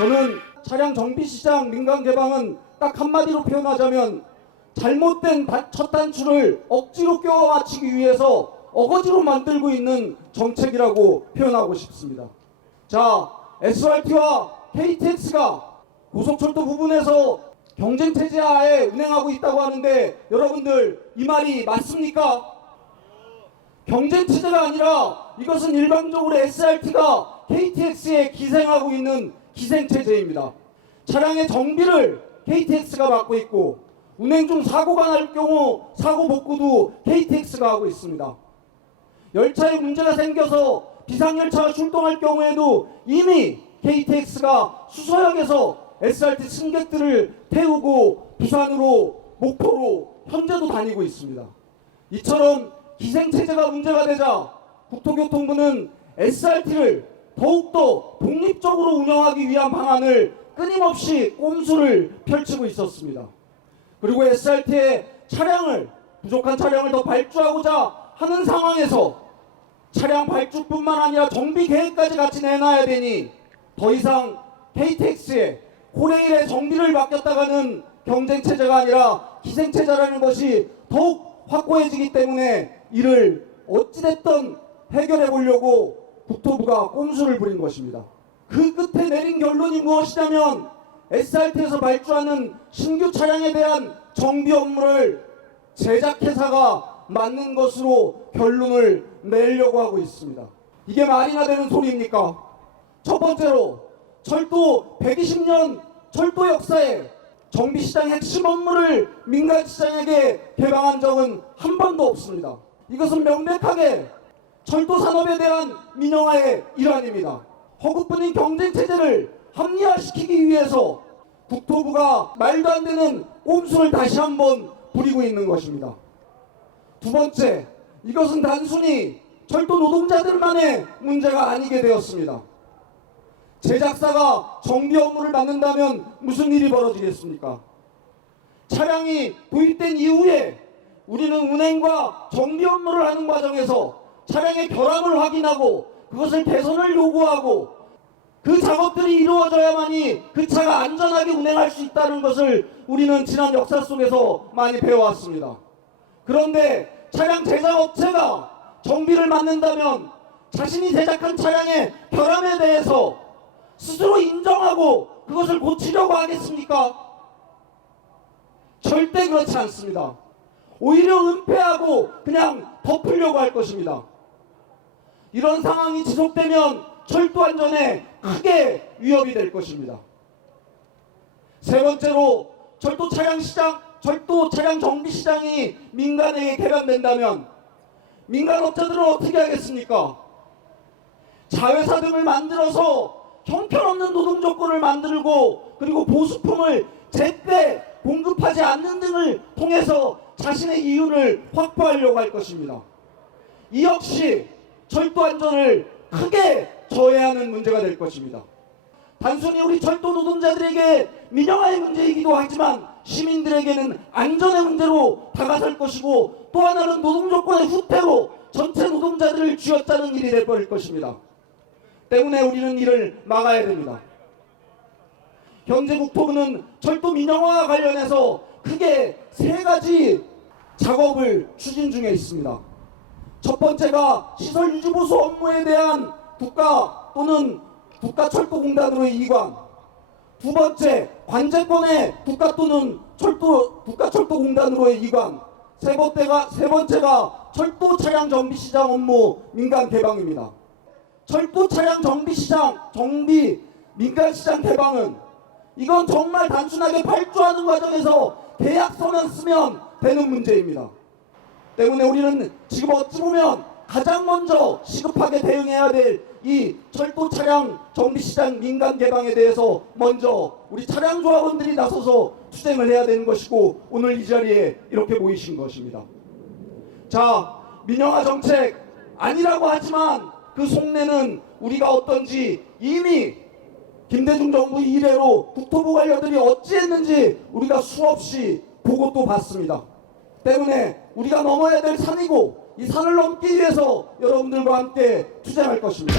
저는 차량 정비시장 민간 개방은 딱 한마디로 표현하자면 잘못된 첫 단추를 억지로 껴 맞추기 위해서 어거지로 만들고 있는 정책이라고 표현하고 싶습니다. 자, SRT와 KTX가 고속철도 부분에서 경쟁체제 하에 운행하고 있다고 하는데 여러분들 이 말이 맞습니까? 경쟁체제가 아니라 이것은 일방적으로 SRT가 KTX에 기생하고 있는 기생체제입니다. 차량의 정비를 KTX가 맡고 있고 운행 중 사고가 날 경우 사고 복구도 KTX가 하고 있습니다. 열차에 문제가 생겨서 비상열차가 출동할 경우에도 이미 KTX가 수서역에서 SRT 승객들을 태우고 부산으로 목포로 현재도 다니고 있습니다. 이처럼 기생체제가 문제가 되자 국토교통부는 SRT를 더욱더 독립적으로 운영하기 위한 방안을 끊임없이 꼼수를 펼치고 있었습니다. 그리고 SRT의 부족한 차량을 더 발주하고자 하는 상황에서 차량 발주뿐만 아니라 정비 계획까지 같이 내놔야 되니 더 이상 KTX에 고레일의 정비를 맡겼다가는 경쟁체제가 아니라 기생체제라는 것이 더욱 확고해지기 때문에 이를 어찌됐든 해결해 보려고 국토부가 꼼수를 부린 것입니다. 그 끝에 내린 결론이 무엇이냐면 SRT에서 발주하는 신규 차량에 대한 정비 업무를 제작회사가 맡는 것으로 결론을 내려고 하고 있습니다. 이게 말이나 되는 소리입니까? 첫 번째로 철도 120년 철도 역사에 정비시장 핵심 업무를 민간시장에게 개방한 적은 한 번도 없습니다. 이것은 명백하게 철도 산업에 대한 민영화의 일환입니다. 허구뿐인 경쟁체제를 합리화시키기 위해서 국토부가 말도 안 되는 꼼수를 다시 한번 부리고 있는 것입니다. 두 번째, 이것은 단순히 철도 노동자들만의 문제가 아니게 되었습니다. 제작사가 정비 업무를 맡는다면 무슨 일이 벌어지겠습니까? 차량이 도입된 이후에 우리는 운행과 정비 업무를 하는 과정에서 차량의 결함을 확인하고 그것을 개선을 요구하고 그 작업들이 이루어져야만이 그 차가 안전하게 운행할 수 있다는 것을 우리는 지난 역사 속에서 많이 배워왔습니다. 그런데 차량 제작업체가 정비를 맡는다면 자신이 제작한 차량의 결함에 대해서 스스로 인정하고 그것을 고치려고 하겠습니까? 절대 그렇지 않습니다. 오히려 은폐하고 그냥 덮으려고 할 것입니다. 이런 상황이 지속되면 철도 안전에 크게 위협이 될 것입니다. 세 번째로 철도 차량 정비 시장이 민간에게 개방된다면 민간 업체들은 어떻게 하겠습니까? 자회사 등을 만들어서 형편없는 노동 조건을 만들고 그리고 보수품을 제때 공급하지 않는 등을 통해서 자신의 이윤을 확보하려고 할 것입니다. 이 역시 철도 안전을 크게 저해하는 문제가 될 것입니다. 단순히 우리 철도 노동자들에게 민영화의 문제이기도 하지만 시민들에게는 안전의 문제로 다가설 것이고 또 하나는 노동조건의 후퇴로 전체 노동자들을 쥐어짜는 일이 돼버릴 것입니다. 때문에 우리는 이를 막아야 됩니다. 현재 국토부는 철도 민영화와 관련해서 크게 세 가지 작업을 추진 중에 있습니다. 첫 번째가 시설 유지 보수 업무에 대한 국가 또는 국가철도공단으로의 이관. 두 번째, 관제권의 국가 또는 국가철도공단으로의 이관. 세 번째가 철도 차량 정비 시장 업무 민간 개방입니다. 철도 차량 정비 시장 민간 시장 개방은 이건 정말 단순하게 발주하는 과정에서 계약서만 쓰면 되는 문제입니다. 때문에 우리는 지금 어찌 보면 가장 먼저 시급하게 대응해야 될 이 철도 차량 정비시장 민간 개방에 대해서 먼저 우리 차량조합원들이 나서서 투쟁을 해야 되는 것이고 오늘 이 자리에 이렇게 모이신 것입니다. 자, 민영화 정책 아니라고 하지만 그 속내는 우리가 어떤지 이미 김대중 정부 이래로 국토부 관료들이 어찌했는지 우리가 수없이 보고 또 봤습니다. 때문에 우리가 넘어야 될 산이고 이 산을 넘기 위해서 여러분들과 함께 투쟁할 것입니다.